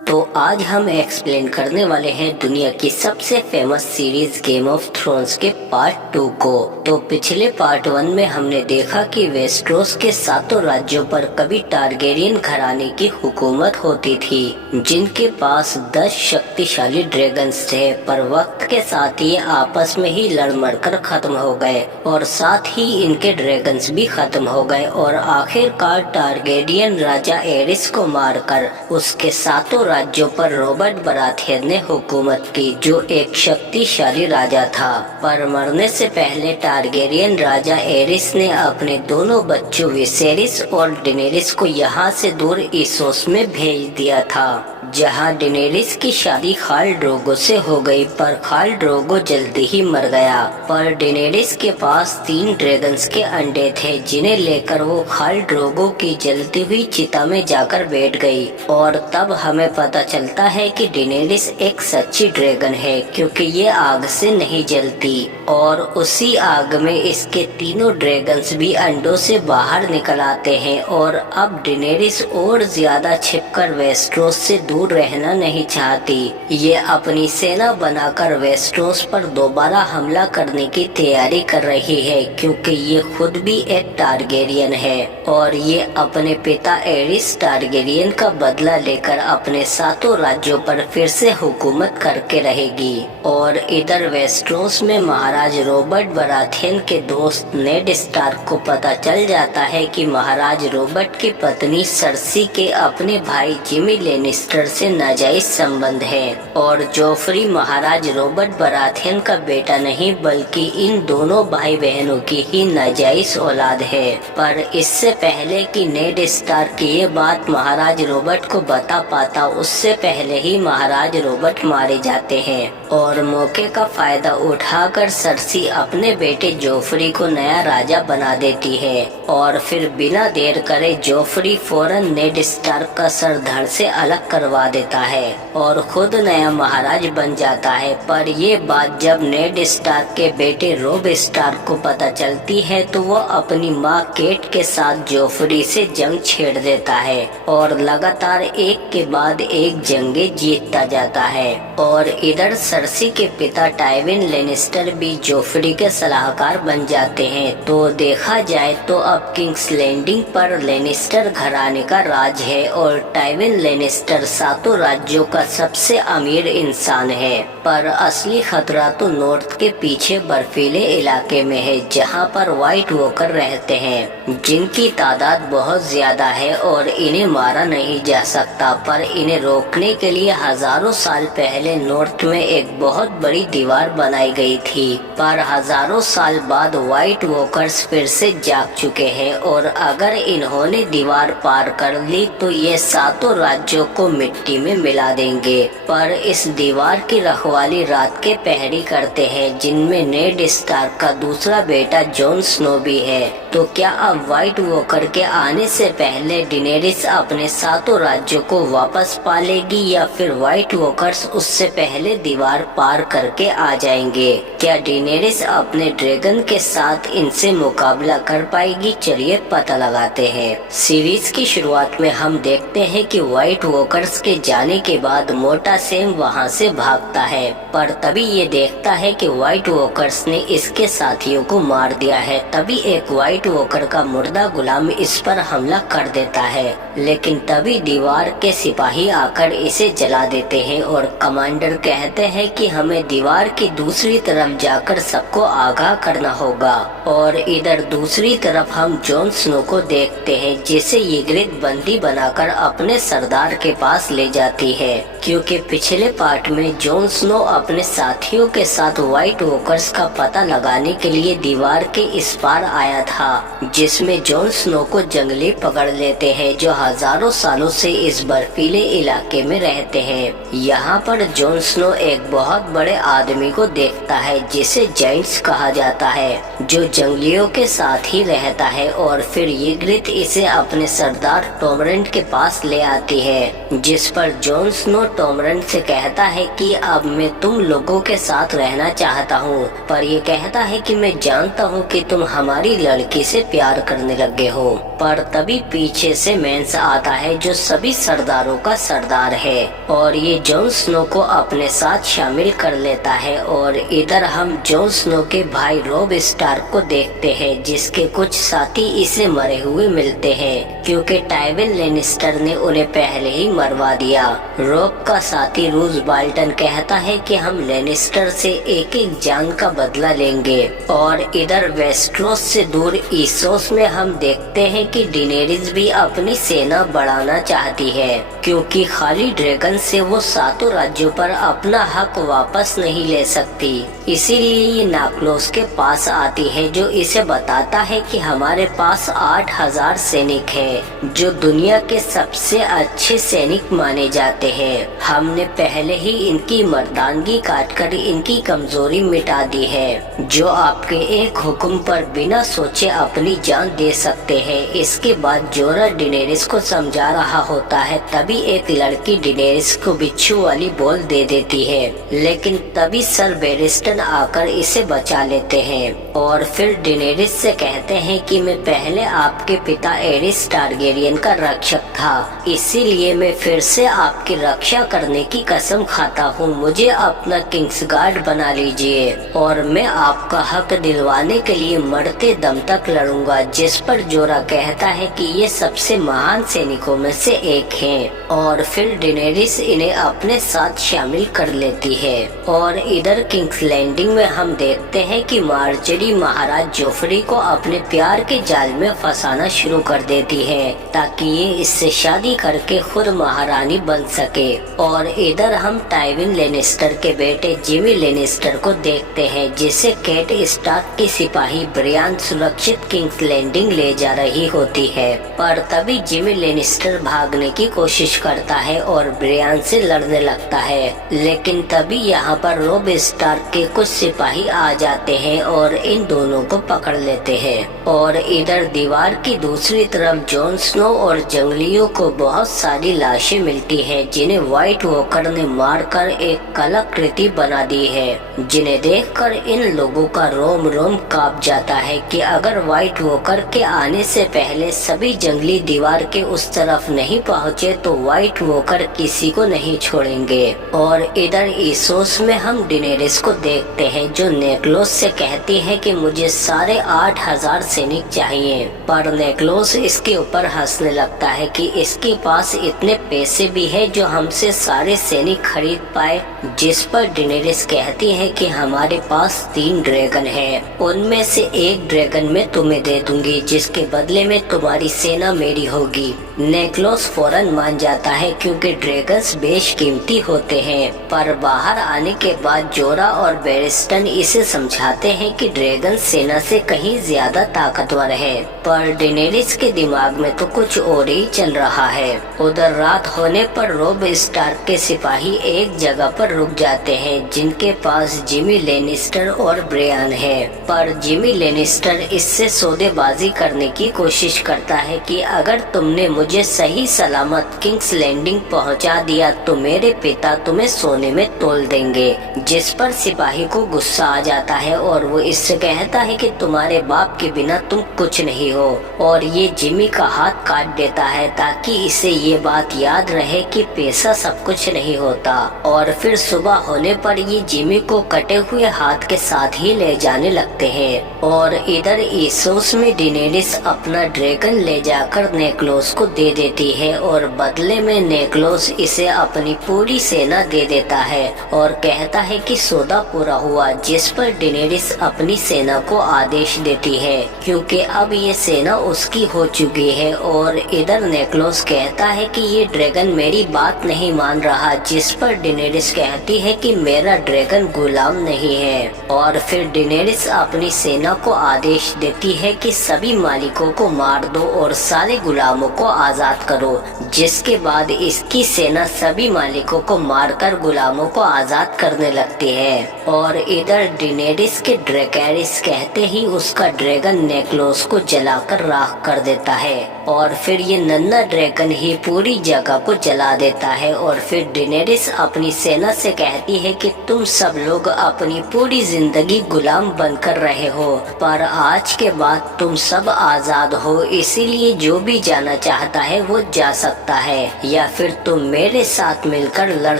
तो आज हम एक्सप्लेन करने वाले हैं दुनिया की सबसे famous series game of thrones के पार्ट 2 को। तो पिछले पार्ट 1 में हमने देखा कि वेस्ट्रोस के सातों राज्यों पर कभी टारगेरियन घराने की हुकूमत होती थी, जिनके पास 10 शक्तिशाली ड्रैगन्स थे, पर वक्त के साथ ये आपस में ही लड़ मरकर खत्म हो गए और साथ ही इनके ड्रैगन्स भी खत्म हो गए और आखिरकार टारगेरियन राजा एरिस को मारकर उसके सातों राज्यों पर रॉबर्ट बराथियन ने हुकूमत की, जो एक शक्तिशाली राजा था। पर मरने से पहले टारगेरियन राजा एरिस ने अपने दोनों बच्चों विसेरिस और डेनेरिस को यहाँ से दूर इसोस में भेज दिया था, जहाँ डेनेरिस की शादी खाल ड्रोगो से हो गई, पर खाल ड्रोगो जल्दी ही मर गया। पर डेनेरिस के पास 3 ड्रैगन्स के अंडे थे, जिन्हें लेकर वो खाल ड्रोगो की जलती हुई चिता में जाकर बैठ गई। और तब हमें पता चलता है कि डेनेरिस एक सच्ची ड्रैगन है, क्योंकि ये आग से नहीं जलती और उसी आग में इसके तीनों ड्रैगन्स भी अंडों से बाहर निकल आते हैं। और अब डेनेरिस और ज्यादा छिपकर वेस्ट्रोस से दूर रहना नहीं चाहती। ये अपनी सेना बनाकर वेस्ट्रोस पर दोबारा हमला करने की तैयारी कर रही है, क्योंकि ये खुद भी एक टारगेरियन है और ये अपने पिता एरिस टारगेरियन का बदला लेकर अपने सातों राज्यों पर फिर से हुकूमत करके रहेगी। और इधर वेस्ट्रोस में महाराज रॉबर्ट बराथियन के दोस्त नेड स्टार्क को पता चल जाता है कि महाराज रॉबर्ट की पत्नी सर्सी के अपने भाई जिमी लेनिस्टर से नाजायज संबंध है और जोफ्री महाराज रॉबर्ट बराथियन का बेटा नहीं, बल्कि इन दोनों भाई बहनों की ही नाजायज औलाद है। पर इससे पहले कि नेड स्टार्क ये बात महाराज रॉबर्ट को बता पाता, उससे पहले ही महाराज रॉबर्ट मारे जाते हैं और मौके का फायदा उठाकर सर्सी अपने बेटे जोफ्री को नया राजा बना देती है। और फिर बिना देर करे जोफ्री फौरन नेड स्टार्क का सर धड़ से अलग करवा देता है और खुद नया महाराज बन जाता है। पर ये बात जब नेड स्टार्क के बेटे रोब स्टार्क को पता चलती है, तो वो अपनी माँ केट के साथ जोफ्री से जंग छेड़ देता है और लगातार एक के बाद एक जंगें जीतता जाता है। और इधर सर्सी के पिता टाइविन लेनिस्टर भी जोफ्री के सलाहकार बन जाते हैं। तो देखा जाए तो अब किंग्स लैंडिंग पर लेनिस्टर घराने का राज है और टाइविन लेनिस्टर सातों राज्यों का सबसे अमीर इंसान है। पर असली खतरा तो नॉर्थ के पीछे बर्फीले इलाके में है, जहां पर व्हाइट वॉकर रहते हैं, जिनकी तादाद बहुत ज्यादा है और इन्हें मारा नहीं जा सकता। पर इन्हें रोकने के लिए हजारों साल पहले नॉर्थ में एक बहुत बड़ी दीवार बनाई गई थी, पर हजारों साल बाद व्हाइट वॉकर्स फिर से जाग चुके हैं और अगर इन्होंने दीवार पार कर ली तो ये सातों राज्यों को मिट्टी में मिला देंगे। पर इस दीवार की रखवाली रात के पहरी करते हैं, जिनमें नेड स्टार्क का दूसरा बेटा जॉन स्नो भी है। तो क्या अब व्हाइट वॉकर के आने से पहले डेनेरिस अपने सातों राज्यों को वापस पालेगी या फिर व्हाइट वॉकर्स उससे पहले दीवार पार करके आ जाएंगे? क्या डेनेरिस अपने ड्रैगन के साथ इनसे मुकाबला कर पाएगी? चलिए पता लगाते हैं। सीरीज की शुरुआत में हम देखते हैं कि व्हाइट वॉकर्स के जाने के बाद मोटा सैम वहां से भागता है, पर तभी ये देखता है कि व्हाइट वॉकर्स ने इसके साथियों को मार दिया है। तभी एक व्हाइट वॉकर का मुर्दा गुलाम इस पर हमला कर देता है, लेकिन तभी दीवार के सिपाही आकर इसे जला देते हैं और कमांडर कहते हैं कि हमें दीवार की दूसरी तरफ जाकर सबको आगाह करना होगा। और इधर दूसरी तरफ हम जॉन स्नो को देखते हैं, जिसे यिग्रिट बंदी बनाकर अपने सरदार के पास ले जाती है, क्योंकि पिछले पार्ट में जॉन स्नो अपने साथियों के साथ व्हाइट वॉकर्स का पता लगाने के लिए दीवार के इस पार आया था, जिसमें जॉन स्नो को जंगली पकड़ लेते हैं, जो हजारों सालों से इस बर्फीले इलाके में रहते हैं। यहाँ पर जॉन स्नो एक बहुत बड़े आदमी को देखता है, जिसे जाइंट्स कहा जाता है, जो जंगलियों के साथ ही रहता है। और फिर यिग्रिट इसे अपने सरदार टॉमरेंट के पास ले आती है, जिस पर जॉन स्नो टॉमरेंट से कहता है कि अब मैं तुम लोगों के साथ रहना चाहता हूँ, पर ये कहता है कि मैं जानता हूँ कि तुम हमारी लड़की से प्यार इंतजार करने लगे हो। पर तभी पीछे से मेंस आता है जो सभी सरदारों का सरदार है और ये जॉन स्नो को अपने साथ शामिल कर लेता है। और इधर हम जॉन स्नो के भाई रॉब स्टार्क को देखते हैं जिसके कुछ साथी इसे मरे हुए मिलते हैं क्योंकि टाइविन लेनिस्टर ने उन्हें पहले ही मरवा दिया। रॉब का साथी रूज बाल्टन कहता है कि हम लेनिस्टर से एक एक जान का बदला लेंगे। और इधर वेस्ट्रोस से दूर इस्सोस में हम देखते हैं कि डेनेरिस भी अपनी सेना बढ़ाना चाहती है क्योंकि खाली ड्रैगन से वो सातों राज्यों पर अपना हक वापस नहीं ले सकती। इसीलिए ये नाक्लोस के पास आती है जो इसे बताता है कि हमारे पास 8000 सैनिक हैं जो दुनिया के सबसे अच्छे सैनिक माने जाते हैं। हमने पहले ही इनकी मर्दानगी काटकर इनकी कमजोरी मिटा दी है जो आपके एक हुक्म पर बिना सोचे अपनी जान दे सकते हैं। इसके बाद जोरा डेनेरिस को समझा रहा होता है तभी एक लड़की डेनेरिस को बिच्छू वाली बॉल दे देती है, लेकिन तभी सर बेरिस्टन आकर इसे बचा लेते हैं और फिर डेनेरिस से कहते हैं कि मैं पहले आपके पिता एरिस टारगेरियन का रक्षक था, इसीलिए मैं फिर से आपकी रक्षा करने की कसम खाता हूँ। मुझे अपना किंग्सगार्ड बना लीजिए और मैं आपका हक दिलवाने के लिए मरते दम तक लड़ूंगा। जिस पर जोरा कहता है कि ये सबसे महान सैनिकों में से एक हैं और फिर डेनेरिस इन्हें अपने साथ शामिल कर लेती है। और इधर किंग्स लैंडिंग में हम देखते हैं कि मार्जरी महाराज जोफरी को अपने प्यार के जाल में फंसाना शुरू कर देती है ताकि ये इससे शादी करके खुद महारानी बन सके। और इधर हम टाइविन लेनिस्टर के बेटे जिमी लेनिस्टर को देखते हैं जिसे केट स्टार्क की सिपाही ब्रियान सुरक्षित किंग्स लैंडिंग ले जा रही होती है। पर तभी जिमी लेनिस्टर भागने की कोशिश करता है और ब्रियान से लड़ने लगता है, लेकिन तभी यहाँ पर रॉब स्टार्क के कुछ सिपाही आ जाते हैं और इन दोनों को पकड़ लेते हैं। और इधर दीवार की दूसरी तरफ जॉन स्नो और जंगलियों को बहुत सारी लाशें मिलती हैं जिन्हें व्हाइट वॉकर ने मारकर एक कलाकृति बना दी है, जिन्हें देखकर इन लोगों का रोम रोम कांप जाता है कि अगर व्हाइट वॉकर के आने से पहले सभी जंगली दीवार के उस तरफ नहीं पहुँचे तो व्हाइट वॉकर किसी को नहीं छोड़ेंगे। और इधर इस्सोस में हम डेनेरिस को देखते हैं जो नेक्लोस से कहती है कि मुझे सारे 8000 सैनिक चाहिए, पर नेक्लोस इसके ऊपर हंसने लगता है कि इसके पास इतने पैसे भी है जो हमसे सारे सैनिक खरीद पाए। जिस पर डेनेरिस कहती है कि हमारे पास 3 ड्रैगन हैं, उनमें से एक ड्रैगन मैं तुम्हें दे दूंगी जिसके बदले में तुम्हारी सेना मेरी होगी। नेक्लोस फौरन मान जाता है क्योंकि ड्रैगन्स बेशकीमती होते हैं, पर बाहर आने के बाद जोरा और बेरिस्टन इसे समझाते हैं कि ड्रैगन सेना से कहीं ज्यादा ताकतवर है। पर डेनेरिस के दिमाग में तो कुछ और ही चल रहा है। उधर रात होने पर रॉब स्टार्क के सिपाही एक जगह पर रुक जाते हैं जिनके पास जिमी लेनिस्टर और ब्रियान है, पर जिमी लेनिस्टर इससे सौदेबाजी करने की कोशिश करता है कि अगर तुमने मुझे सही सलामत किंग्स लैंडिंग पहुंचा दिया तो मेरे पिता तुम्हें सोने में तोल देंगे। जिस पर सिपाही को गुस्सा आ जाता है और वो इससे कहता है कि तुम्हारे बाप के बिना तुम कुछ नहीं हो, और ये जिमी का हाथ काट देता है ताकि इसे ये बात याद रहे कि पैसा सब कुछ नहीं होता। और फिर सुबह होने पर ये जिमी को कटे हुए हाथ के साथ ही ले जाने लगते हैं। और इधर इस्सोस में डेनेरिस अपना ड्रैगन ले जाकर नेक्लोस को दे देती है और बदले में नेक्लोस इसे अपनी पूरी सेना दे देता है और कहता है कि सौदा पूरा हुआ। जिस पर डेनेरिस अपनी सेना को आदेश देती है क्योंकि अब ये सेना उसकी हो चुकी है। और इधर नेक्लोस कहता है कि ये ड्रैगन मेरी बात नहीं मान रहा, जिस पर डेनेरिस कहती है कि मेरा ड्रैगन गुलाम नहीं है। और फिर डेनेरिस अपनी सेना को आदेश देती है कि सभी मालिकों को मार दो और सारे गुलामों को आजाद करो। जिसके बाद इसकी सेना सभी मालिकों को मारकर गुलामों को आजाद करने लगती है। और इधर डिनेरिस के ड्रैकेरिस कहते ही उसका ड्रैगन नेक्लोस को जलाकर राख कर देता है और फिर ये नन्हा ड्रैगन ही पूरी जगह को जला देता है। और फिर डिनेरिस अपनी सेना से कहती है कि तुम सब लोग अपनी पूरी जिंदगी गुलाम बनकर रहे हो, पर आज के बाद तुम सब आजाद हो, इसीलिए जो भी जाना चाहता है वो जा सकता है, या फिर तुम मेरे साथ मिलकर लड़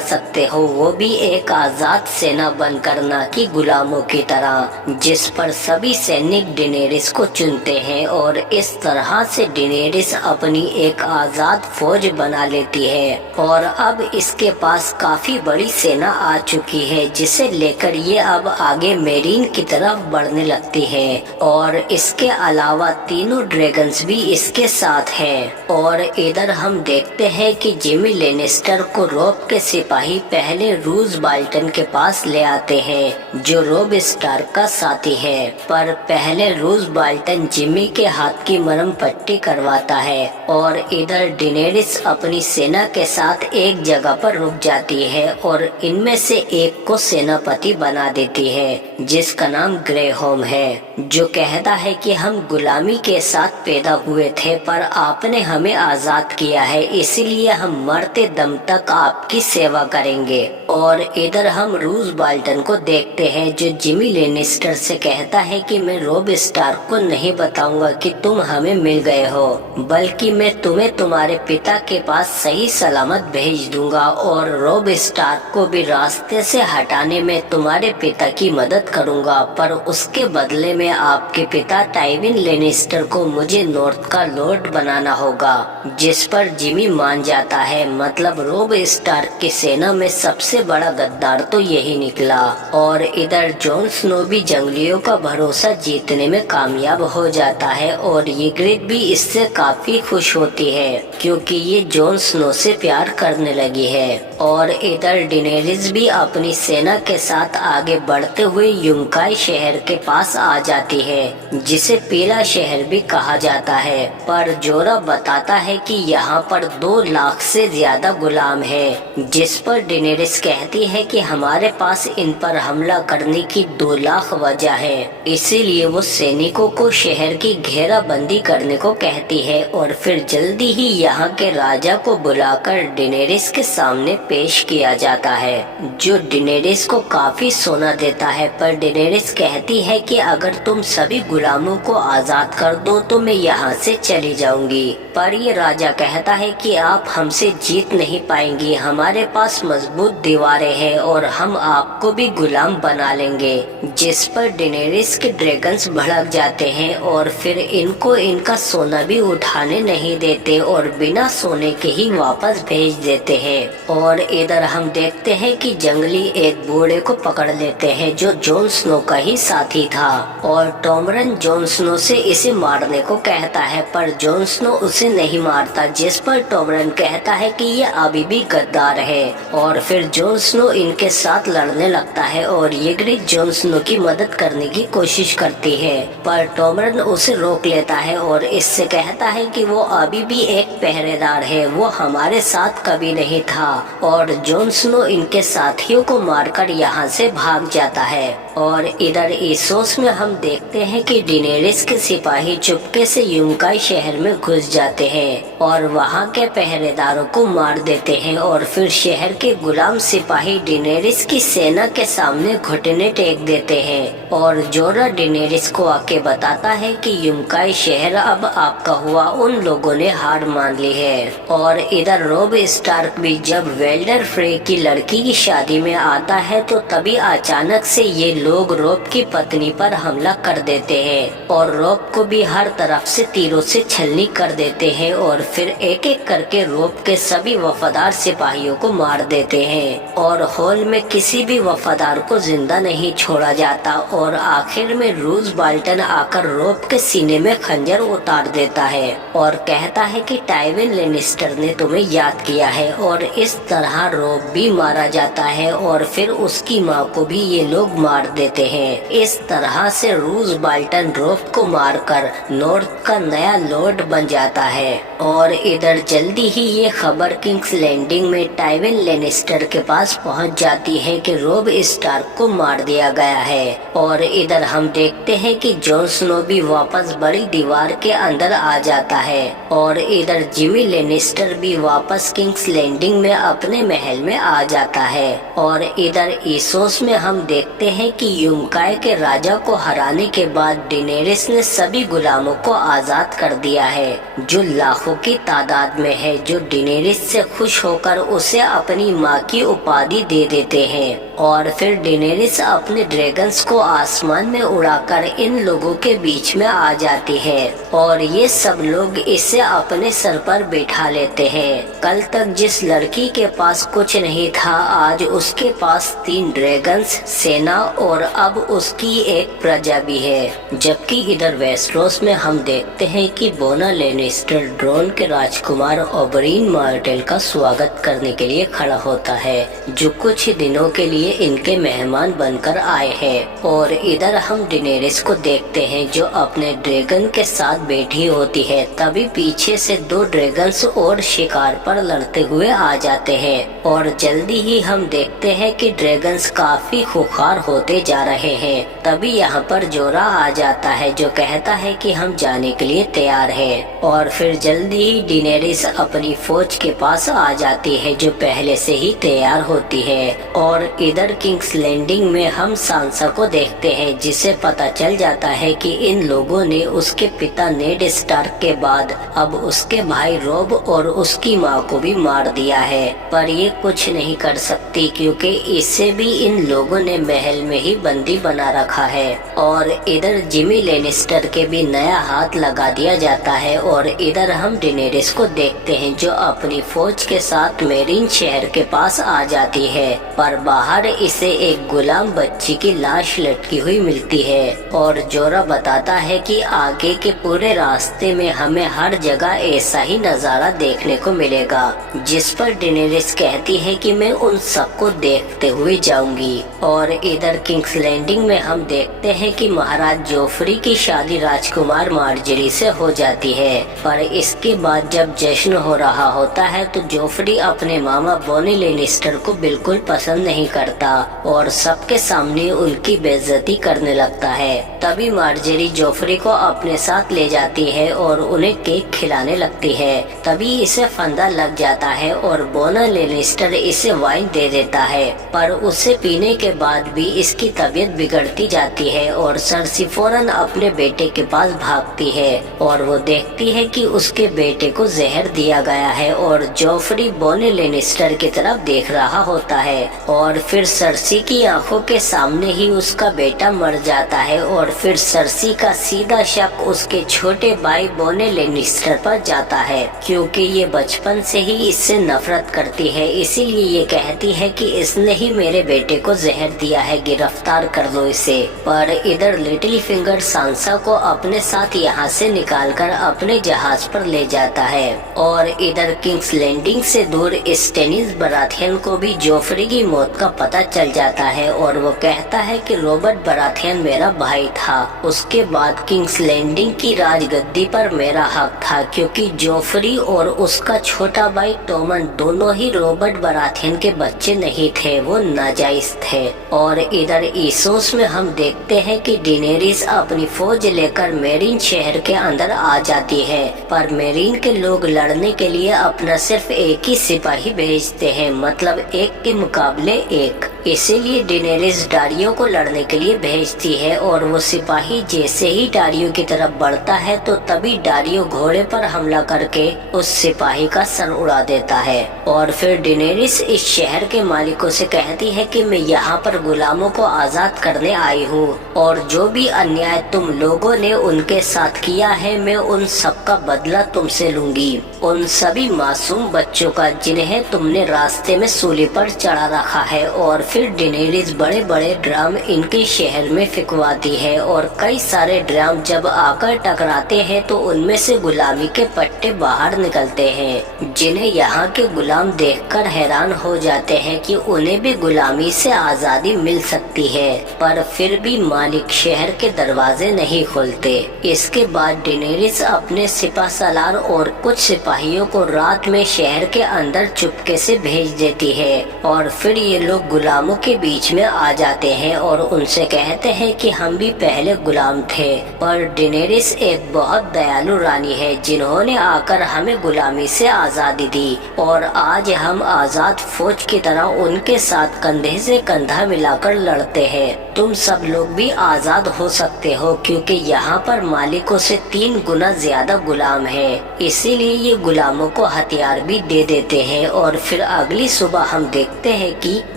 सकते हो, वो भी एक आजाद सेना बनकर, ना कि गुलामों की तरह। जिस पर सभी सैनिक डिनेरिस को चुनते हैं और इस तरह से डिनेरिस अपनी एक आजाद फौज बना लेती है। और अब इसके पास काफी बड़ी सेना आ चुकी है, जिसे लेकर ये अब आगे मेरीन की तरफ बढ़ने लगती है। और इसके अलावा तीनों ड्रैगन्स भी इसके साथ हैं। और इधर हम देखते हैं कि जिमी लेनिस्टर को रोब के सिपाही पहले रूज बाल्टन के पास ले आते हैं, जो रोब स्टार्क का साथी है। पर पहले रूज बाल्टन जिमी के हाथ की मरहम पट्टी करवाता है। और इधर डिनेरिस अपनी सेना के साथ एक जगह पर रुक जाती है और इनमें से एक को सेनापति बना देती है, जिसका नाम ग्रेहोम है, जो कहता है कि हम गुलामी के साथ पैदा हुए थे, पर आपने हमें आजाद किया है, इसीलिए हम मरते दम तक आपकी सेवा करेंगे। और इधर हम रूज बाल्टन को देखते हैं, जो जिमी लेनिस्टर से कहता है कि मैं रोब स्टार्क को नहीं बताऊंगा कि तुम हमें मिल गए हो, बल्कि मैं तुम्हें तुम्हारे पिता के पास सही सलामत भेज दूंगा और रोब स्टार्क को भी रास्ते से हटाने में तुम्हारे पिता की मदद करूंगा, पर उसके बदले में आपके पिता टाइविन लेनिस्टर को मुझे नॉर्थ का लॉर्ड बनाना होगा। जिस पर जिमी मान जाता है। मतलब रोब स्टार्क की सेना में सबसे बड़ा गद्दार तो यही निकला। और इधर जॉन स्नो भी जंगलियों का भरोसा जीतने में कामयाब हो जाता है और ईग्रिट भी इससे काफी खुश होती है, क्योंकि ये जॉन स्नो से प्यार करने लगी है। और इधर डिनेरिस भी अपनी सेना के साथ आगे बढ़ते हुए युमकाई शहर के पास आ जाती है, जिसे पीला शहर भी कहा जाता है। पर जोरा बताता है कि यहाँ पर 2 लाख से ज्यादा गुलाम है, जिस पर डिनेरिस कहती है कि हमारे पास इन पर हमला करने की 2 लाख वजह है, इसीलिए वो सैनिकों को शहर की घेराबंदी करने को कहती है। और फिर जल्दी ही यहाँ के राजा को बुलाकर डिनेरिस के सामने पेश किया जाता है, जो डिनेरिस को काफी सोना देता है। पर डिनेरिस कहती है कि अगर तुम सभी गुलामों को आजाद कर दो तो मैं यहाँ से चली जाऊंगी। पर ये राजा कहता है कि आप हमसे जीत नहीं पाएंगी, हमारे पास मजबूत दीवारें हैं और हम आपको भी गुलाम बना लेंगे। जिस पर डिनेरिस के ड्रैगन्स भड़क जाते हैं और फिर इनको इनका सोना भी उठाने नहीं देते और बिना सोने के ही वापस भेज देते हैं। और इधर हम देखते हैं कि जंगली एक बूढ़े को पकड़ लेते हैं, जो जॉन स्नो का ही साथी था। और टॉमरन जॉन स्नो से इसे मारने को कहता है, पर जॉन स्नो उसे नहीं मारता। जिस पर टॉमरन कहता है कि ये अभी भी गद्दार है। और फिर जॉन स्नो इनके साथ लड़ने लगता है और ईग्रिट जॉन स्नो की मदद करने की कोशिश करती है, पर टॉमरन उसे रोक लेता है और इससे कहता है कि वो अभी भी एक पहरेदार है, वो हमारे साथ कभी नहीं था। और जॉन स्नो इनके साथियों को मारकर यहाँ से भाग जाता है। और इधर इसोस में हम देखते हैं कि डिनेरिस के सिपाही चुपके से युमकाई शहर में घुस जाते हैं और वहाँ के पहरेदारों को मार देते हैं। और फिर शहर के गुलाम सिपाही डिनेरिस की सेना के सामने घुटने टेक देते हैं। और जोरा डिनेरिस को आके बताता है कि युमकाई शहर अब आपका हुआ, उन लोगों ने हार मान ली है। और इधर रोब स्टार्क भी जब वेल्डर फ्रे की लड़की की शादी में आता है तो तभी अचानक से ये लोग रोब की पत्नी पर हमला कर देते हैं और रोब को भी हर तरफ से तीरों से छलनी कर देते हैं। और फिर एक एक करके रोब के सभी वफादार सिपाहियों को मार देते हैं और हॉल में किसी भी वफादार को जिंदा नहीं छोड़ा जाता। और आखिर में रूज बाल्टन आकर रोब के सीने में खंजर उतार देता है और कहता है कि टाइविन लेनिस्टर ने तुम्हें याद किया है। और इस तरह रोब भी मारा जाता है और फिर उसकी माँ को भी ये लोग मार देते हैं। इस तरह से रूस बाल्टन रोफ को मारकर नॉर्थ का नया लॉर्ड बन जाता है। और इधर जल्दी ही ये खबर किंग्स लैंडिंग में टाइविन लेनिस्टर के पास पहुंच जाती है कि रोब स्टार्क को मार दिया गया है। और इधर हम देखते हैं कि जॉन स्नो भी वापस बड़ी दीवार के अंदर आ जाता है। और इधर जिमी लेनिस्टर भी वापस किंग्स लैंडिंग में अपने महल में आ जाता है। और इधर ईसोस में हम देखते हैं कि युमकाय के राजा को हराने के बाद डेनेरिस ने सभी गुलामों को आजाद कर दिया है, जो लाखों की तादाद में है, जो डेनेरिस से खुश होकर उसे अपनी माँ की उपाधि दे देते हैं। और फिर डेनेरिस अपने ड्रैगन्स को आसमान में उड़ाकर इन लोगों के बीच में आ जाती है और ये सब लोग इसे अपने सर पर बैठा लेते हैं। कल तक जिस लड़की के पास कुछ नहीं था, आज उसके पास 3 ड्रैगन्स, सेना और अब उसकी एक प्रजा भी है। जबकि इधर वेस्टरोस में हम देखते हैं कि बोना लेनिस्टर ड्रोन के राजकुमार ओबरीन मार्टेल का स्वागत करने के लिए खड़ा होता है, जो कुछ दिनों के लिए इनके मेहमान बनकर आए हैं। और इधर हम डेनेरिस को देखते हैं जो अपने ड्रैगन के साथ बैठी होती है। तभी पीछे से 2 ड्रैगन्स और शिकार पर लड़ते हुए आ जाते हैं और जल्दी ही हम देखते हैं कि ड्रैगन्स काफी खुखार होते जा रहे हैं। तभी यहाँ पर जोरा आ जाता है जो कहता है कि हम जाने के लिए तैयार हैं। और फिर जल्दी ही डेनेरिस अपनी फौज के पास आ जाती है जो पहले से ही तैयार होती है। और इधर किंग्स लैंडिंग में हम सांसा को देखते हैं जिसे पता चल जाता है कि इन लोगों ने उसके पिता नेड स्टार्क के बाद अब उसके भाई रोब और उसकी माँ को भी मार दिया है, पर ये कुछ नहीं कर सकती क्योंकि इसे भी इन लोगों ने महल में ही बंदी बना रखा है। और इधर जिमी लेनिस्टर के भी नया हाथ लगा दिया जाता है। और इधर हम डेनेरिस को देखते हैं जो अपनी फौज के साथ मेरीन शहर के पास आ जाती है, पर बाहर इसे एक गुलाम बच्ची की लाश लटकी हुई मिलती है। और जोरा बताता है कि आगे के पूरे रास्ते में हमें हर जगह ऐसा ही नजारा देखने को मिलेगा, जिस पर डेनेरिस कहती है कि मैं उन सबको देखते हुए जाऊंगी। और इधर किंग्स लैंडिंग में हम देखते हैं कि महाराज जोफ्री की शादी राजकुमार मार्जरी से हो जाती है, पर इसके बाद जब जश्न हो रहा होता है तो जोफ्री अपने मामा बोनी लेनिस्टर को बिल्कुल पसंद नहीं करता और सबके सामने उनकी बेइज्जती करने लगता है। तभी मार्जरी जोफ्री को अपने साथ ले जाती है और उन्हें केक खिलाने लगती है। तभी इसे फंदा लग जाता है और बोना लेनिस्टर इसे वाइन दे देता है, पर उसे पीने के बाद भी इसकी तबीयत बिगड़ती जाती है और सर्सी फौरन अपने बेटे के पास भागती है और वो देखती है कि उसके बेटे को जहर दिया गया है। और जोफ्री बोने लेनिस्टर की तरफ देख रहा होता है और फिर सर्सी की आंखों के सामने ही उसका बेटा मर जाता है। और फिर सर्सी का सीधा शक उसके छोटे भाई बोने लेनिस्टर पर जाता है, क्योंकि ये बचपन से ही इससे नफरत करती है, इसीलिए ये कहती है कि इसने ही मेरे बेटे को जहर दिया है, गिरफ्तार कर लो इसे। पर इधर लिटिल फिंगर सांसा को अपने साथ यहाँ से निकालकर अपने जहाज पर ले जाता है। और इधर किंग्स लैंडिंग से दूर स्टेनिस बराथियन को भी जोफ्री की मौत का पता चल जाता है और वो कहता है कि रॉबर्ट बराथियन मेरा भाई था, उसके बाद किंग्स लैंडिंग की राजगद्दी पर मेरा हक था, क्योंकि जोफ्री और उसका छोटा भाई टोमन दोनों ही रॉबर्ट बराथियन के बच्चे नहीं थे, वो नाजायज थे। और इधर ईसोस में हम देखते हैं कि डेनेरिस अपनी फौज लेकर मेरीन शहर के अंदर आ जाती है, पर मेरीन के लोग लड़ने के लिए अपना सिर्फ एक ही सिपाही भेजते हैं, मतलब एक के मुकाबले एक। इसीलिए डेनेरिस डारियो को लड़ने के लिए भेजती है और वो सिपाही जैसे ही डारियो की तरफ बढ़ता है तो तभी डारियो घोड़े पर हमला करके उस सिपाही का सर उड़ा देता है। और फिर डेनेरिस इस शहर के मालिकों से कहती है कि मैं यहाँ पर गुलामों को आजाद करने आई हूँ और जो भी अन्याय तुम लोगों ने उनके साथ किया है मैं उन सब का बदला तुमसे लूंगी, उन सभी मासूम बच्चों का जिन्हें तुमने रास्ते में सूली पर चढ़ा रखा है। और फिर डेनेरिस बड़े बड़े ड्रम इनके शहर में फिकवाती है और कई सारे ड्रम जब आकर टकराते हैं तो उनमें से गुलामी के पट्टे बाहर निकलते हैं, जिन्हें यहाँ के गुलाम देखकर हैरान हो जाते हैं कि उन्हें भी गुलामी से आजादी मिल सकती है, पर फिर भी मालिक शहर के दरवाजे नहीं खोलते। इसके बाद डेनेरिस अपने सिपाहसालार और कुछ सिपाहियों को रात में शहर के अंदर चुपके से भेज देती है और फिर ये लोग गुलामों के बीच में आ जाते हैं और उनसे कहते हैं कि हम भी पहले गुलाम थे, पर डेनेरिस एक बहुत दयालु रानी है जिन्होंने आकर हमें गुलामी से आजादी दी और आज हम आजाद फौज की तरह उनके साथ कंधे से कंधा मिलाकर लड़ते हैं। तुम सब लोग भी आजाद हो सकते हो क्योंकि यहाँ पर मालिकों से 3 गुना ज्यादा गुलाम हैं, इसीलिए ये गुलामों को हथियार भी दे देते हैं। और फिर अगली सुबह हम देखते हैं कि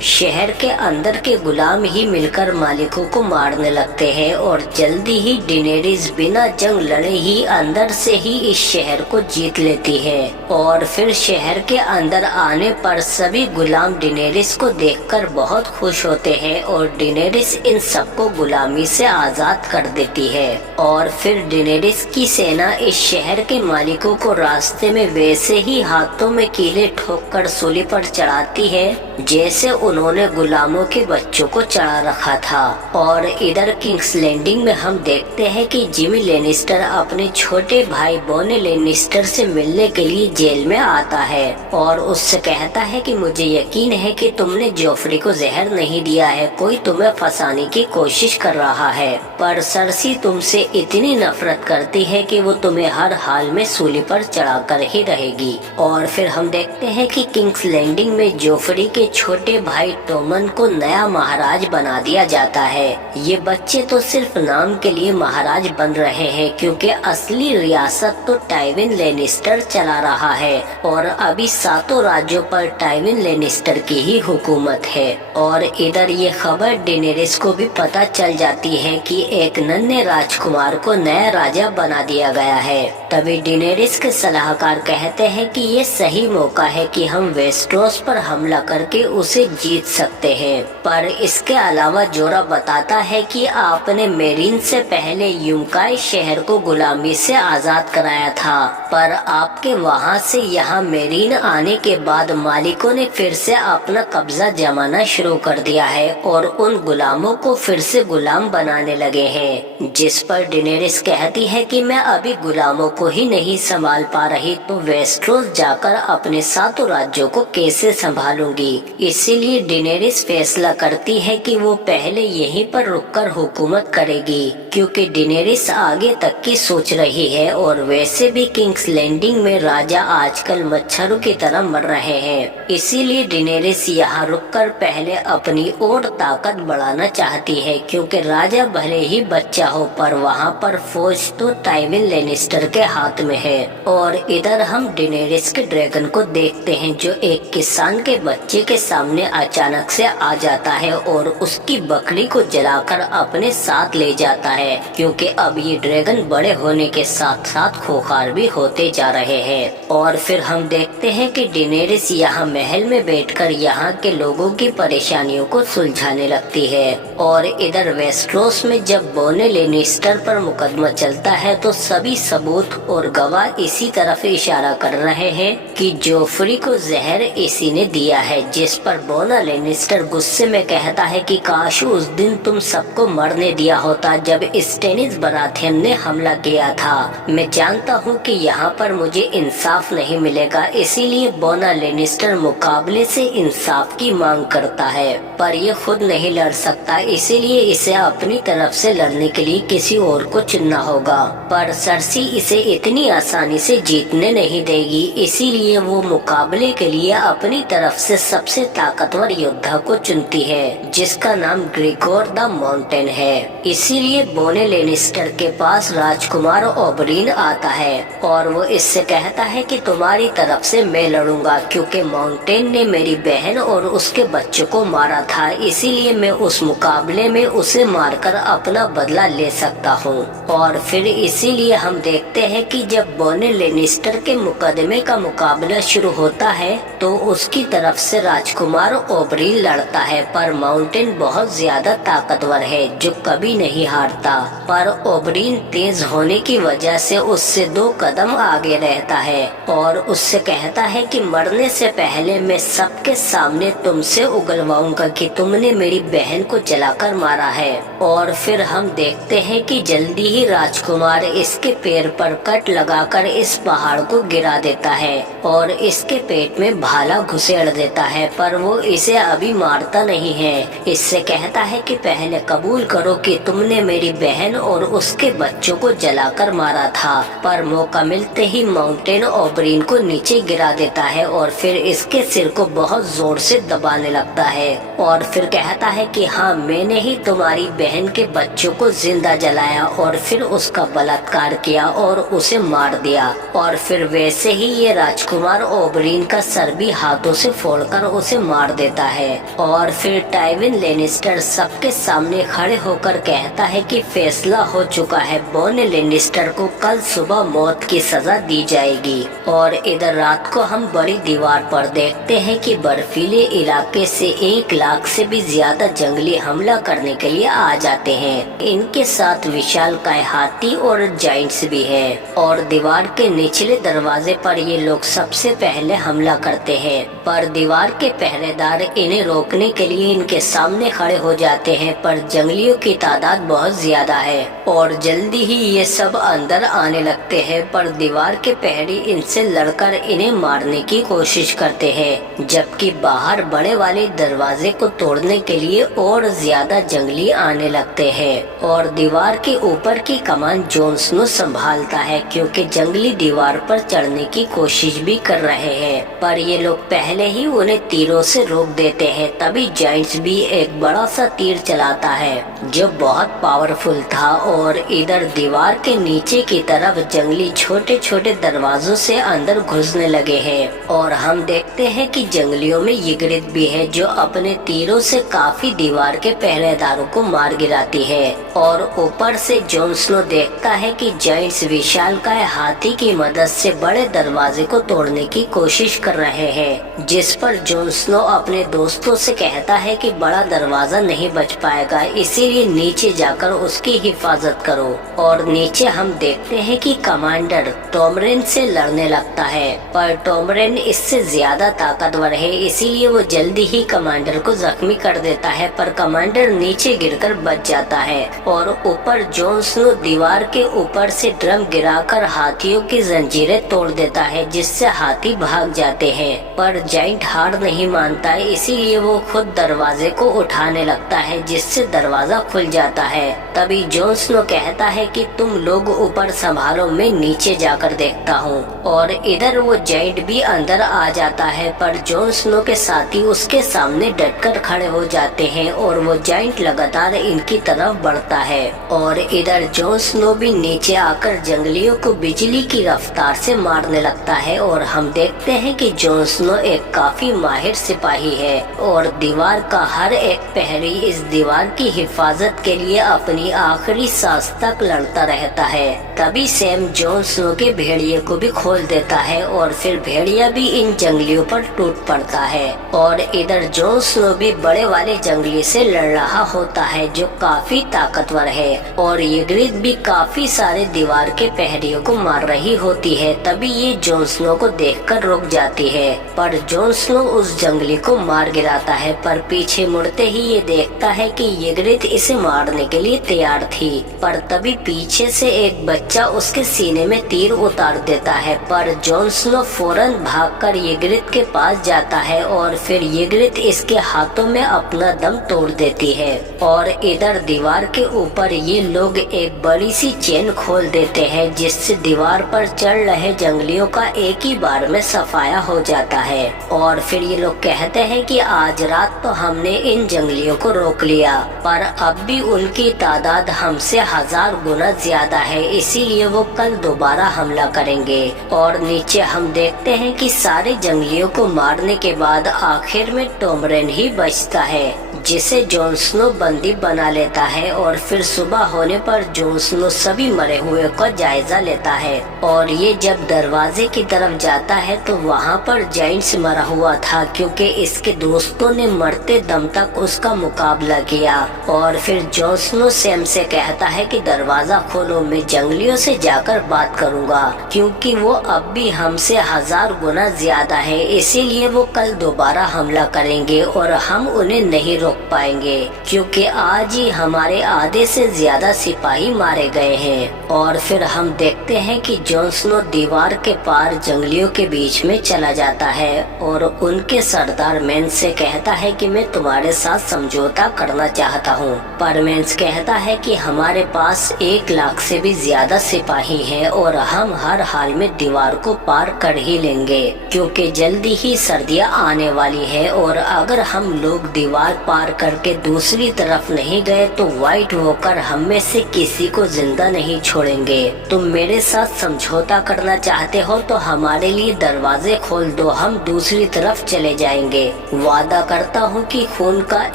शहर के अंदर के गुलाम ही मिलकर मालिकों को मारने लगते हैं और जल्दी ही डेनेरिस बिना जंग लड़े ही अंदर से ही इस शहर को जीत लेती है। और फिर शहर के अंदर आने पर सभी गुलाम डेनेरिस को देखकर बहुत खुश होते हैं और डेनेरिस इन सबको गुलामी से आजाद कर देती है। और फिर डेनेरिस की सेना इस शहर के मालिकों को रास्ते में वैसे ही हाथों में कीले ठोककर सूली पर चढ़ाती है जैसे उन्होंने गुलामों के बच्चों को चढ़ा रखा था। और इधर किंग्स लैंडिंग में हम देखते हैं कि जिमी लेनिस्टर अपने छोटे भाई बॉनी लेनिस्टर से मिलने के लिए जेल में आता है और उससे कहता है कि मुझे यकीन है कि तुमने जोफ्री को जहर नहीं दिया है, कोई तुम्हें फंसाने की कोशिश कर रहा है, पर सरसी तुमसे इतनी नफरत करती है कि वो तुम्हें हर हाल में सूली पर चढ़ाकर ही रहेगी। और फिर हम देखते हैं कि किंग्स लैंडिंग में जोफ्री के छोटे भाई टोमन को नया महाराज बना दिया जाता है। ये बच्चे तो सिर्फ नाम के लिए महाराज बन रहे हैं क्योंकि असली रियासत तो टाइविन लेनिस्टर चला रहा है और अभी 7 राज्यों पर टाइविन लेनिस्टर की ही हुकूमत है। और इधर ये खबर डेनेरिस को भी पता चल जाती है कि एक नन्हे राजकुमार को नया राजा बना दिया गया है। तभी डेनेरिस के सलाहकार कहते हैं कि ये सही मौका है कि हम वेस्टरोस पर हमला करके उसे जीत सकते हैं, पर इसके अलावा जोरा बताता है कि आपने मेरीन से पहले युमकाई शहर को गुलामी से आजाद कराया था, पर आपके वहाँ से यहाँ मेरीन आने के बाद मालिकों ने फिर से अपना कब्जा जमाना शुरू कर दिया है और उन गुलामों को फिर से गुलाम बनाने लगे हैं। जिस पर डेनेरिस कहती है कि मैं अभी गुलामों को ही नहीं संभाल पा रही तो वेस्टरोस जाकर अपने 7 राज्यों को कैसे संभालूंगी। इसीलिए डेनेरिस फैसला करती है कि वो पहले यहीं पर रुककर हुकूमत करेगी क्योंकि डेनेरिस आगे तक की सोच रही है और वैसे भी किंग्स लैंडिंग में राजा आजकल मच्छरों की तरह मर रहे हैं। इसीलिए डेनेरिस यहाँ रुककर पहले अपनी और ताकत बढ़ाना चाहती है क्योंकि राजा भले ही बच्चा हो पर वहाँ पर फौज तो टाइविन लेनिस्टर के हाथ में है। और इधर हम डेनेरिस के ड्रैगन को देखते हैं जो एक किसान के बच्चे के सामने अचानक से आ जाता है और उसकी बकरी को जलाकर अपने साथ ले जाता है क्योंकि अब ये ड्रैगन बड़े होने के साथ साथ खूंखार भी होते जा रहे हैं। और फिर हम देखते हैं कि डेनेरिस यहाँ महल में बैठकर यहाँ के लोगों की परेशानियों को सुलझाने लगती है। और इधर वेस्टरोस में जब बॉनी लेनिस्टर पर मुकदमा चलता है तो सभी सबूत और गवाह इसी तरफ इशारा कर रहे हैं कि जोफ्री को जहर इसी ने दिया है, जिस पर बॉनी लेनिस्टर गुस्से में कहता है कि काश उस दिन तुम सबको मरने दिया होता जब स्टेनिस बराथियन ने हमला किया था। मैं जानता हूँ कि यहाँ पर मुझे इंसाफ नहीं मिलेगा, इसीलिए बॉनी लेनिस्टर मुकाबले से इंसाफ की मांग करता है, पर ये खुद नहीं लड़ सकता, इसीलिए इसे अपनी तरफ से लड़ने के लिए किसी और को चुनना होगा। पर सरसी इसे इतनी आसानी से जीतने नहीं देगी, इसीलिए वो मुकाबले के लिए अपनी तरफ से सबसे ताकतवर योद्धा को चुनती है जिसका नाम ग्रेगोर द माउंटेन है। इसीलिए बॉनी लेनिस्टर के पास राजकुमार ओबरीन आता है और वो इससे कहता है कि तुम्हारी तरफ से मैं लड़ूंगा क्योंकि माउंटेन ने मेरी बहन और उसके बच्चों को मारा था, इसीलिए मैं उस मुकाबले में उसे मारकर अपना बदला ले सकता हूँ। और फिर इसीलिए हम देखते हैं कि जब बॉनी लेनिस्टर के मुकदमे का मुकाबला शुरू होता है तो उसकी तरफ से राजकुमार ओबरीन लड़ता है, पर माउंटेन बहुत ज्यादा ताकतवर है जो कभी नहीं हारता। पर ओबरीन तेज होने की वजह से उससे 2 कदम आगे रहता है और उससे कहता है कि मरने से पहले मैं सबके सामने तुमसे उगलवाऊंगा कि तुमने मेरी बहन को जलाकर मारा है। और फिर हम देखते हैं कि जल्दी ही राजकुमार इसके पैर पर कट लगाकर इस पहाड़ को गिरा देता है और इसके पेट में भाला घुसेड़ देता है, पर वो इसे अभी मारता नहीं है। इससे कहता है कि पहले कबूल करो कि तुमने मेरी बहन और उसके बच्चों को जलाकर मारा था। पर मौका मिलते ही माउंटेन ओबरीन को नीचे गिरा देता है और फिर इसके सिर को बहुत जोर से दबाने लगता है और फिर कहता है कि हाँ, मैंने ही तुम्हारी बहन के बच्चों को जिंदा जलाया और फिर उसका बलात्कार किया और उसे मार दिया। और फिर वैसे ही ये राजकुमार ओबरीन का सर भी हाथों से फोड़कर उसे मार देता है। और फिर टाइविन लेनिस्टर सबके सामने खड़े होकर कहता है कि फैसला हो चुका है, बॉन लेनिस्टर को कल सुबह मौत की सजा दी जाएगी। और इधर रात को हम बड़ी दीवार पर देखते हैं कि बर्फीले इलाके से 1 लाख से भी ज्यादा जंगली हमला करने के लिए आ जाते हैं। इनके साथ विशालकाय हाथी और जाइंट्स भी है और दीवार के निचले दरवाजे पर ये लोग सबसे पहले हमला करते हैं। पर दीवार के पहरेदार इन्हें रोकने के लिए इनके सामने खड़े हो जाते हैं, पर जंगलियों की तादाद बहुत ज्यादा है और जल्दी ही ये सब अंदर आने लगते हैं। पर दीवार के पहरे इनसे लड़कर इन्हें मारने की कोशिश करते हैं, जबकि बाहर बड़े वाले दरवाजे को तोड़ने के लिए और ज्यादा जंगली आने लगते हैं। और दीवार के ऊपर की कमान जॉन स्नो संभालता है, क्योंकि जंगली दीवार पर चढ़ने की कोशिश भी कर रहे हैं, पर ये लोग पहले ही उन्हें तीरों से रोक देते हैं। तभी जाइंट्स भी एक बड़ा सा तीर चलाता है जो बहुत पावरफुल था और इधर दीवार के नीचे की तरफ जंगली छोटे छोटे दरवाजों से अंदर घुसने लगे हैं। और हम देखते हैं कि जंगलियों में यिग्रिद भी है जो अपने तीरों से काफी दीवार के पहरेदारों को मार गिराती है। और ऊपर से जॉन स्नो देखता है कि जाइंट्स विशालकाय हाथी की मदद से बड़े दरवाजे को तोड़ने की कोशिश कर रहे हैं, जिस पर जॉन स्नो अपने दोस्तों से कहता है कि बड़ा दरवाजा नहीं बच पाएगा, इसीलिए नीचे जाकर उसकी हिफाजत करो। और नीचे हम देखते हैं कि कमांडर टॉमरेन से लड़ने लगता है, पर टॉमरेन इससे ज्यादा ताकतवर है, इसीलिए वो जल्दी ही कमांडर को जख्मी कर देता है, पर कमांडर नीचे गिरकर बच जाता है। और ऊपर जॉन स्नो दीवार के ऊपर से ड्रम गिराकर हाथियों की जंजीरें तोड़ देता है, जिससे हाथी भाग जाते हैं। पर जाइंट हार नहीं मानता, इसीलिए वो खुद दरवाजे को उठाने लगता है, जिससे दरवाजा खुल जाता है। तभी जॉन स्नो कहता है कि तुम लोग ऊपर संभालो, मैं नीचे जाकर देखता हूँ। और इधर वो जाइंट भी अंदर आ जाता है, पर जॉन स्नो के साथी उसके सामने डटकर खड़े हो जाते हैं और वो जाइंट लगातार इनकी तरफ बढ़ता है। और इधर जॉन स्नो भी नीचे आकर जंगलियों को बिजली की रफ्तार से मारने लगता है। और हम देखते हैं कि जॉन स्नो एक काफी माहिर सिपाही है और दीवार का हर एक प्रहरी इस दीवार की हिफाजत के लिए अपनी आखिरी सांस तक लड़ता रहता है। तभी सैम जॉन स्नो के भेड़िए को भी खोल देता है और फिर भेड़िया भी इन जंगलियों पर टूट पड़ता है। और इधर जॉन स्नो भी बड़े वाले जंगली से लड़ रहा होता है जो काफी ताकतवर है और यिग्रिद भी काफी सारे दीवार के प्रहरियों को मार रही होती है। तभी ये जॉन स्नो को देखकर रुक जाती है, पर जॉन स्नो उस जंगली को मार गिराता है, पर पीछे मुड़ते ही ये देखता है कि यिग्रिद इसे मारने के लिए तैयार थी। पर तभी पीछे से एक बच्चा उसके सीने में तीर उतार देता है, पर जॉन स्नो फौरन भागकर यिग्रिद के पास जाता है और फिर यिग्रिद इसके हाथों में अपना दम तोड़ देती है। और इधर दीवार के ऊपर ये लोग एक बड़ी सी चेन खोल देते हैं, जिससे दीवार पर चढ़ रहे जंगलियों का एक ही बार में सफाया हो जाता है। और फिर ये लोग कहते हैं कि आज रात तो हमने इन जंगलियों को रोक लिया, पर अब भी उनकी तादाद हमसे 1000 गुना ज्यादा है, इसीलिए वो कल दोबारा हमला करेंगे। और नीचे हम देखते हैं कि सारे जंगलियों को मारने के बाद आखिर में टॉमरेन ही बचता है, जिसे जॉन स्नो बंदी बना लेता है और फिर सुबह होने पर जॉन स्नो सभी मरे हुए का जायजा लेता है और ये जब दरवाजे की तरफ जाता है तो वहाँ पर जाइंट्स मरा हुआ था क्योंकि इसके दोस्तों ने मरते दम तक उसका मुकाबला किया। और फिर जॉन स्नो सैम से कहता है कि दरवाजा खोलो, मैं जंगलियों से जाकर बात करूँगा क्योंकि वो अब भी हमसे 1000 गुना ज्यादा है, इसीलिए वो कल दोबारा हमला करेंगे और हम उन्हें नहीं रोक पाएंगे क्योंकि आज ही हमारे आधे से ज्यादा सिपाही मारे गए हैं। और फिर हम देखते हैं कि जॉन स्नो दीवार के पार जंगलियों के बीच में चला जाता है और उनके सरदार मेंस से कहता है कि मैं तुम्हारे साथ समझौता करना चाहता हूँ। पर मेंस कहता है कि हमारे पास 1 लाख से भी ज्यादा सिपाही हैं और हम हर हाल में दीवार को पार कर ही लेंगे क्योंकि जल्दी ही सर्दियाँ आने वाली है और अगर हम लोग दीवार पार करके दूसरी तरफ नहीं गए तो व्हाइट वॉकर हम में से किसी को जिंदा नहीं छोड़ेंगे। तुम मेरे साथ समझौता करना चाहते हो तो हमारे लिए दरवाजे खोल दो, हम दूसरी तरफ चले जाएंगे। वादा करता हूँ कि खून का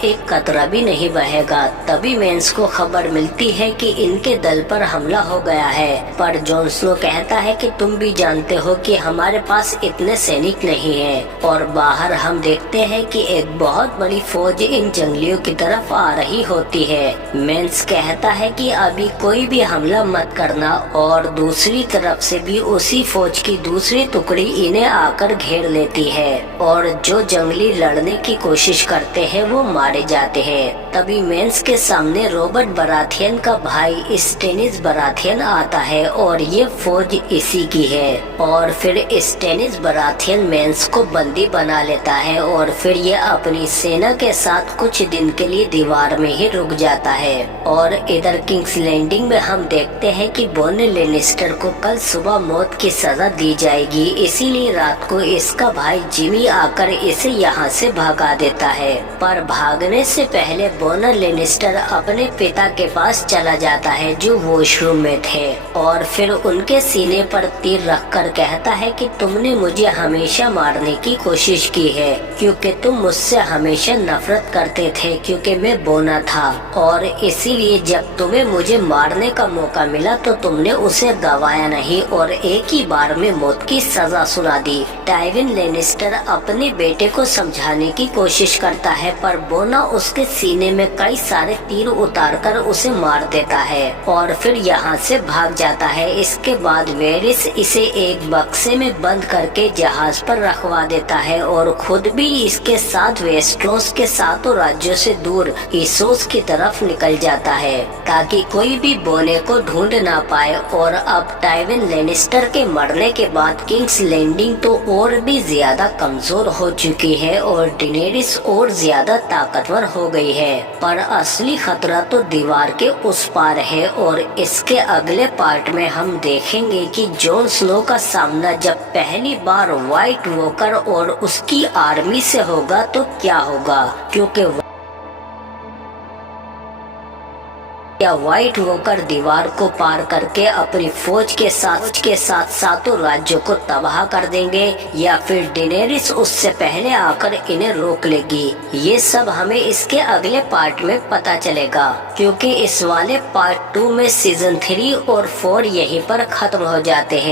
एक कतरा भी नहीं बहेगा। तभी मेंस को खबर मिलती है कि इनके दल पर हमला हो गया है, पर जॉन स्नो कहता है कि तुम भी जानते हो कि हमारे पास इतने सैनिक नहीं हैं। और बाहर हम देखते हैं कि एक बहुत बड़ी फौज इन जंगलियों की तरफ आ रही होती है। मेंस कहता है कि अभी कोई भी हमला मत करना और दूसरी तरफ से भी उसी फौज की दूसरी टुकड़ी इन्हें आकर घेर लेती है और जो जंगली लड़ने की कोशिश करते हैं वो मारे जाते हैं। तभी मेंस के सामने रॉबर्ट बराथियन का भाई स्टेनिस बराथियन आता है और ये फौज इसी की है। और फिर स्टेनिस बराथियन मेंस को बंदी बना लेता है और फिर ये अपनी सेना के साथ कुछ दिन के लिए दीवार में ही रुक जाता है। और इधर किंग्स लैंडिंग में हम देखते हैं कि बॉन लेनिस्टर को कल सुबह मौत की सजा दी जाएगी, इसीलिए रात को इसका भाई जिमी आकर इसे यहाँ से भगा देता है। पर भागने से पहले बॉन लेनिस्टर अपने पिता के पास चला जाता है जो वॉशरूम में थे और फिर उनके सीने पर तीर रखकर कहता है कि तुमने मुझे हमेशा मारने की कोशिश की है क्योंकि तुम मुझसे हमेशा नफरत करते थे क्योंकि मैं बोना था और इसीलिए जब तुम्हें मुझे मारने का मौका मिला तो तुमने उसे गवाया नहीं और एक ही बार में मौत की सजा सुना दी। टाइविन लेनिस्टर अपने बेटे को समझाने की कोशिश करता है पर बोना उसके सीने में कई सारे तीर उतारकर उसे मार देता है और फिर यहाँ से भाग जाता है। इसके बाद वेरिस इसे एक बक्से में बंद करके जहाज पर रखवा देता है और खुद भी इसके साथ वेस्ट्रोस के 7 राज्यों से दूर इसोस की तरफ निकल जाता है ताकि कोई भी बोने को ढूंढ ना पाए। और अब टाइविन लेनिस्टर के मरने के बाद किंग्स लैंडिंग तो और भी ज्यादा कमजोर हो चुकी है और डेनेरिस और ज्यादा ताकतवर हो गई है, पर असली खतरा तो दीवार के उस पार है। और इसके अगले पार्ट में हम देखेंगे कि जॉन स्नो का सामना जब पहली बार व्हाइट वॉकर और उसकी आर्मी से होगा तो क्या होगा, क्योंकि या व्हाइट वॉकर दीवार को पार करके अपनी फौज के साथ 7 राज्यों को तबाह कर देंगे या फिर डेनेरिस उससे पहले आकर इन्हें रोक लेगी। ये सब हमें इसके अगले पार्ट में पता चलेगा क्योंकि इस वाले पार्ट 2 में सीजन 3 और 4 यहीं पर खत्म हो जाते हैं।